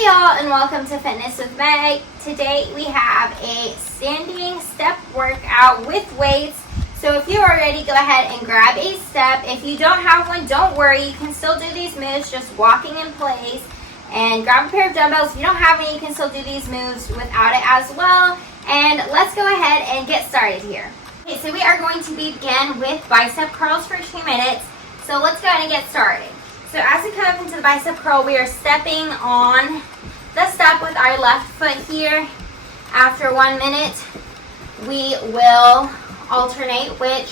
Hey y'all, and welcome to Fitness with Meg. Today we have a standing step workout with weights. So if you are ready, go ahead and grab a step. If you don't have one, don't worry. You can still do these moves just walking in place. And grab a pair of dumbbells. If you don't have any, you can still do these moves without it as well. And let's go ahead and get started here. Okay, so we are going to begin with bicep curls for 2 minutes. So let's go ahead and get started. So as we come up into the bicep curl, we are stepping on the step with our left foot here. After 1 minute, we will alternate which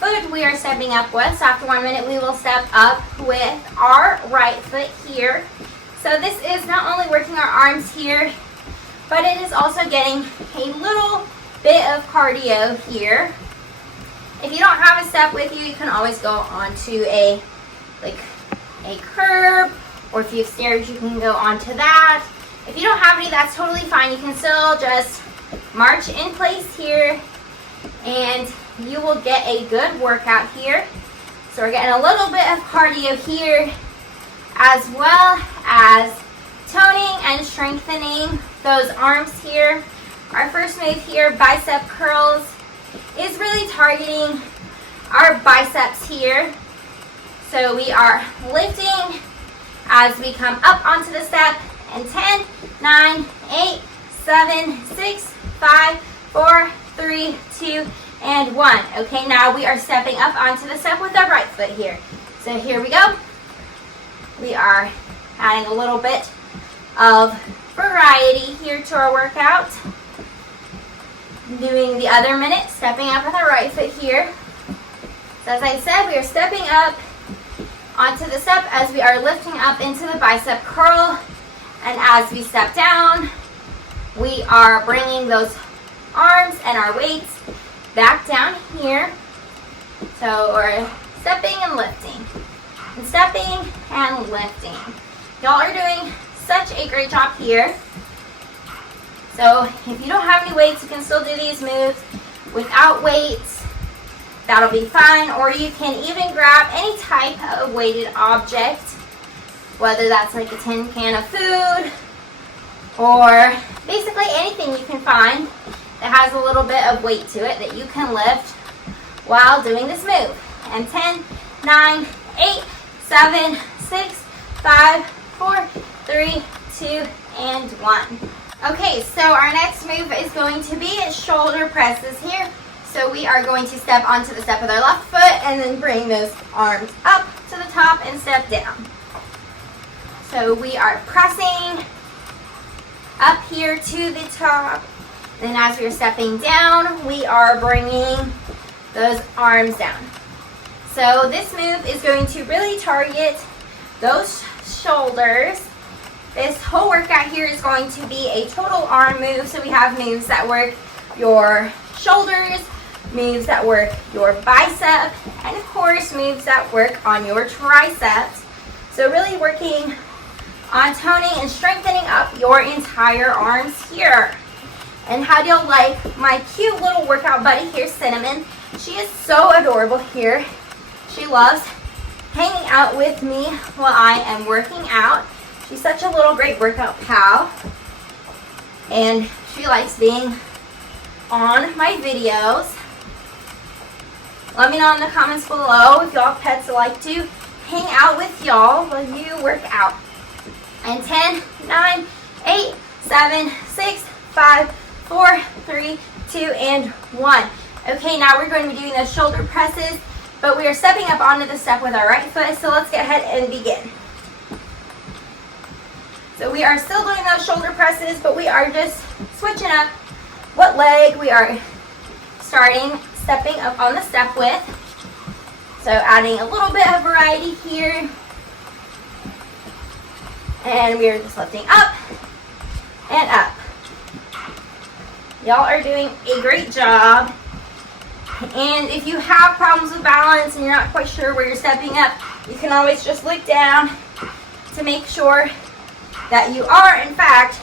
foot we are stepping up with. So after 1 minute, we will step up with our right foot here. So this is not only working our arms here, but it is also getting a little bit of cardio here. If you don't have a step with you, you can always go onto a curb, or if you have stairs, you can go onto that. If you don't have any, that's totally fine. You can still just march in place here, and you will get a good workout here. So we're getting a little bit of cardio here, as well as toning and strengthening those arms here. Our first move here, bicep curls, is really targeting our biceps here. So we are lifting as we come up onto the step, and 10, 9, 8, 7, 6, 5, 4, 3, 2, and 1. Okay, now we are stepping up onto the step with our right foot here. So here we go. We are adding a little bit of variety here to our workout. Doing the other minute, stepping up with our right foot here. So as I said, we are stepping up onto the step as we are lifting up into the bicep curl, and as we step down, we are bringing those arms and our weights back down here. So we're stepping and lifting, and stepping and lifting. Y'all are doing such a great job here. So if you don't have any weights, you can still do these moves without weights. That'll be fine, or you can even grab any type of weighted object, whether that's like a tin can of food, or basically anything you can find that has a little bit of weight to it that you can lift while doing this move. And 10, 9, 8, 7, 6, 5, 4, 3, 2, and 1. Okay, so our next move is going to be shoulder presses here. So we are going to step onto the step with our left foot and then bring those arms up to the top and step down. So we are pressing up here to the top. Then as we're stepping down, we are bringing those arms down. So this move is going to really target those shoulders. This whole workout here is going to be a total arm move. So we have moves that work your shoulders, moves that work your bicep, and of course moves that work on your triceps. So really working on toning and strengthening up your entire arms here. And how do you like my cute little workout buddy here, Cinnamon? She is so adorable here. She loves hanging out with me while I am working out. She's such a little great workout pal, and she likes being on my videos. Let me know in the comments below if y'all pets like to hang out with y'all while you work out. And 10, 9, 8, 7, 6, 5, 4, 3, 2, and 1. Okay, now we're going to be doing those shoulder presses, but we are stepping up onto the step with our right foot, so let's get ahead and begin. So we are still doing those shoulder presses, but we are just switching up what leg we are stepping up on the step with. So adding a little bit of variety here. And we are just lifting up and up. Y'all are doing a great job. And if you have problems with balance and you're not quite sure where you're stepping up, you can always just look down to make sure that you are, in fact,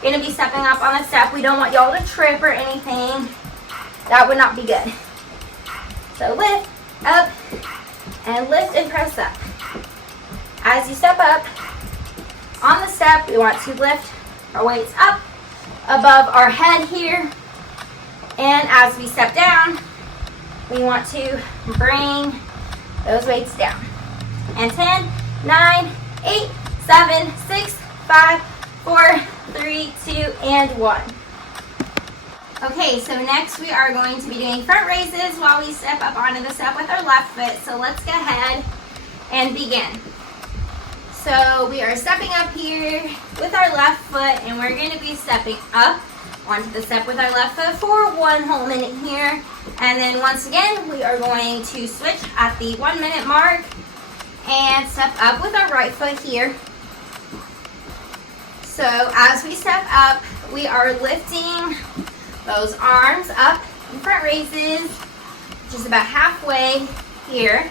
going to be stepping up on the step. We don't want y'all to trip or anything. That would not be good. So lift, up, and lift and press up. As you step up, On the step, we want to lift our weights up above our head here. And as we step down, we want to bring those weights down. And 10, 9, 8, 7, 6, 5, 4, 3, 2, and 1. Okay, so next we are going to be doing front raises while we step up onto the step with our left foot. So let's go ahead and begin. So we are stepping up here with our left foot, and we're going to be stepping up onto the step with our left foot for 1 whole minute here. And then once again, we are going to switch at the 1 minute mark and step up with our right foot here. So as we step up, we are lifting those arms up in front raises, which is about halfway here.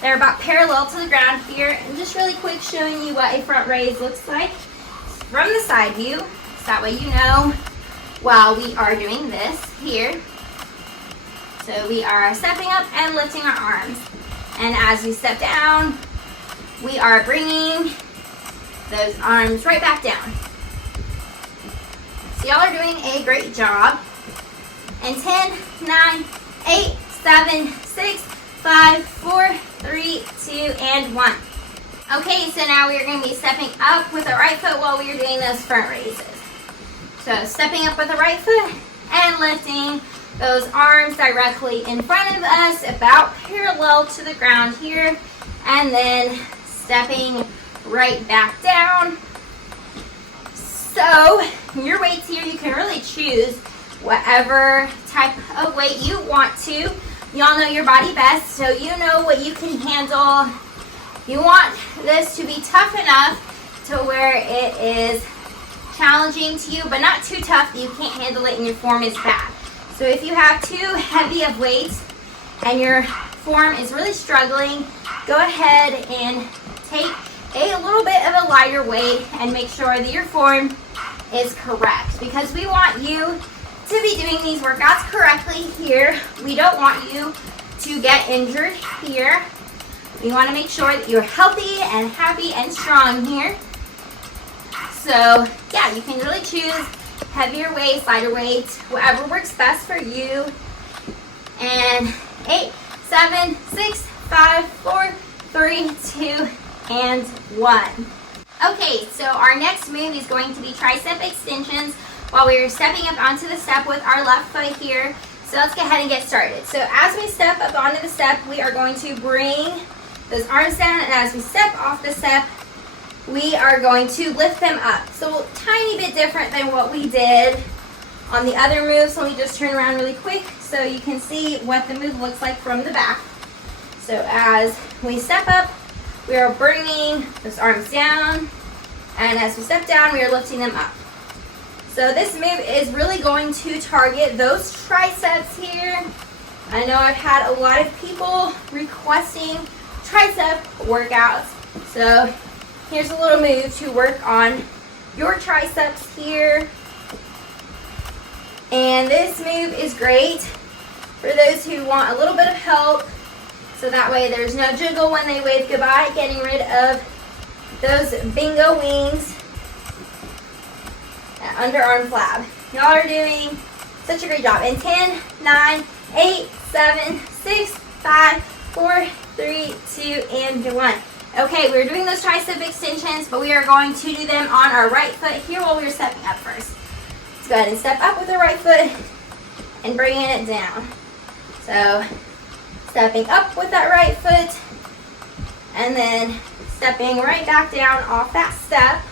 They're about parallel to the ground here. And just really quick showing you what a front raise looks like from the side view. So that way you know while we are doing this here. So we are stepping up and lifting our arms. And as we step down, we are bringing those arms right back down. So y'all are doing a great job. And 10, 9, 8, 7, 6, 5, 4, 3, 2, and 1. Okay, so now we are going to be stepping up with our right foot while we are doing those front raises. So stepping up with the right foot and lifting those arms directly in front of us, about parallel to the ground here, and then stepping right back down. So your weights here, you can really choose whatever type of weight you want to. Y'all know your body best, so you know what you can handle. You want this to be tough enough to where it is challenging to you, but not too tough that you can't handle it and your form is bad. So if you have too heavy of weights and your form is really struggling, go ahead and take a little bit of a lighter weight and make sure that your form is correct, because we want you to be doing these workouts correctly here. We don't want you to get injured here. We want to make sure that you're healthy and happy and strong here. So yeah, you can really choose heavier weights, lighter weights, whatever works best for you. And 8, 7, 6, 5, 4, 3, 2, and 1. Okay, so our next move is going to be tricep extensions while we are stepping up onto the step with our left foot here. So let's go ahead and get started. So as we step up onto the step, we are going to bring those arms down, and as we step off the step, we are going to lift them up. So a tiny bit different than what we did on the other moves. So let me just turn around really quick so you can see what the move looks like from the back. So as we step up, we are bringing those arms down, and as we step down, we are lifting them up. So this move is really going to target those triceps here. I know I've had a lot of people requesting tricep workouts. So here's a little move to work on your triceps here. And this move is great for those who want a little bit of help, so that way there's no jiggle when they wave goodbye, getting rid of those bingo wings. That underarm flab. Y'all are doing such a great job. And 10, 9, 8, 7, 6, 5, 4, 3, 2, and 1. Okay, we're doing those tricep extensions, but we are going to do them on our right foot here while we're stepping up first. Let's go ahead and step up with the right foot and bringing it down. So stepping up with that right foot and then stepping right back down off that step.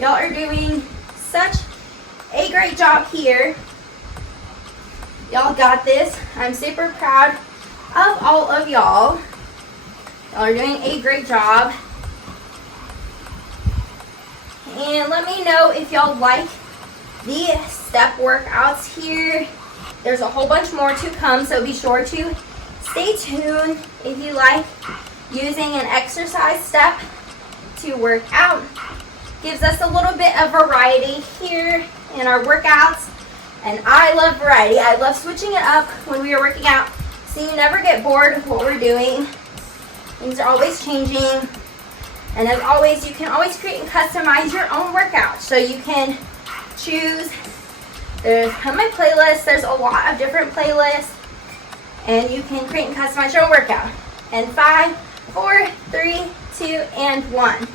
Y'all are doing such a great job here. Y'all got this. I'm super proud of all of y'all. Y'all are doing a great job. And let me know if y'all like the step workouts here. There's a whole bunch more to come, so be sure to stay tuned if you like using an exercise step to work out. Gives us a little bit of variety here in our workouts, and I love variety. I love switching it up when we are working out, so you never get bored of what we're doing. Things are always changing. And as always, you can always create and customize your own workout. So you can choose, there's on my playlist, there's a lot of different playlists, and you can create and customize your own workout. And 5, 4, 3, 2, and 1.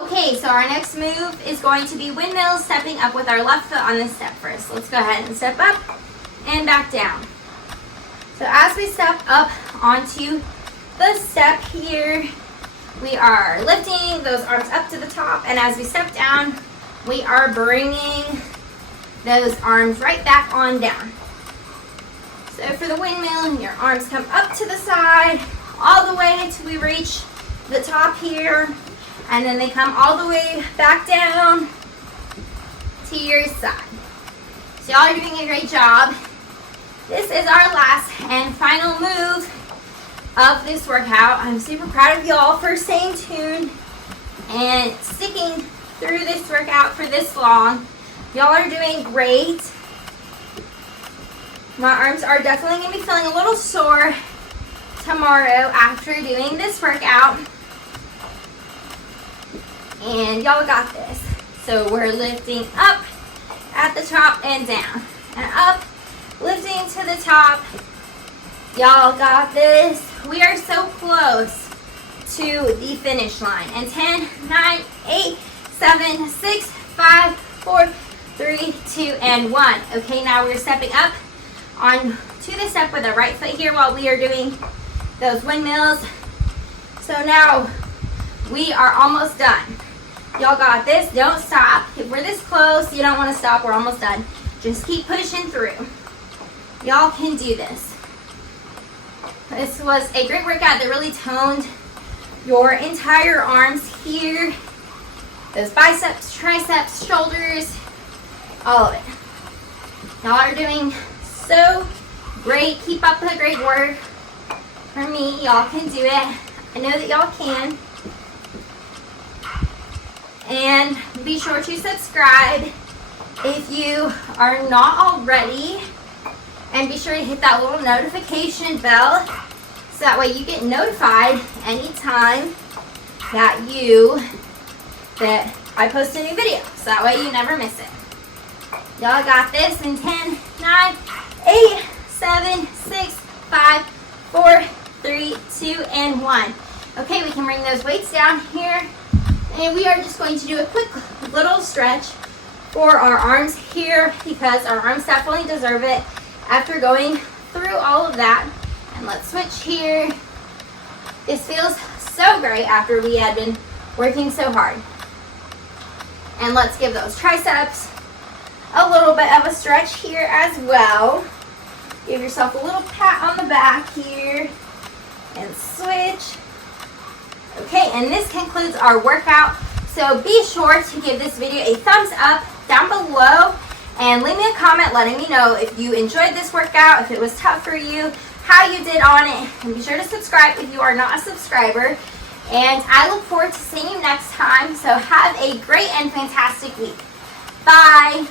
Okay, so our next move is going to be windmills, stepping up with our left foot on the step first. Let's go ahead and step up and back down. So as we step up onto the step here, we are lifting those arms up to the top, and as we step down, we are bringing those arms right back on down. So for the windmill, your arms come up to the side, all the way until we reach the top here, and then they come all the way back down to your side. So y'all are doing a great job. This is our last and final move of this workout. I'm super proud of y'all for staying tuned and sticking through this workout for this long. Y'all are doing great. My arms are definitely going to be feeling a little sore tomorrow after doing this workout. And y'all got this. So we're lifting up at the top and down. And up, lifting to the top. Y'all got this. We are so close to the finish line. And 10, 9, 8, 7, 6, 5, 4, 3, 2, and 1. Okay, now we're stepping up on to the step with our right foot here while we are doing those windmills. So now we are almost done. Y'all got this. Don't stop. If we're this close, you don't want to stop. We're almost done. Just keep pushing through. Y'all can do this. This was a great workout that really toned your entire arms here. Those biceps, triceps, shoulders, all of it. Y'all are doing so great. Keep up the great work. For me, y'all can do it. I know that y'all can. And be sure to subscribe if you are not already. And be sure to hit that little notification bell so that way you get notified anytime that I post a new video. So that way you never miss it. Y'all got this in 10, 9, 8, 7, 6, 5, 4, 3, 2, and 1. Okay, we can bring those weights down here. And we are just going to do a quick little stretch for our arms here because our arms definitely deserve it after going through all of that. And let's switch here. This feels so great after we had been working so hard. And let's give those triceps a little bit of a stretch here as well. Give yourself a little pat on the back here and switch. Okay, and this concludes our workout. So be sure to give this video a thumbs up down below and leave me a comment letting me know if you enjoyed this workout, if it was tough for you, how you did on it. And be sure to subscribe if you are not a subscriber. And I look forward to seeing you next time. So have a great and fantastic week. Bye.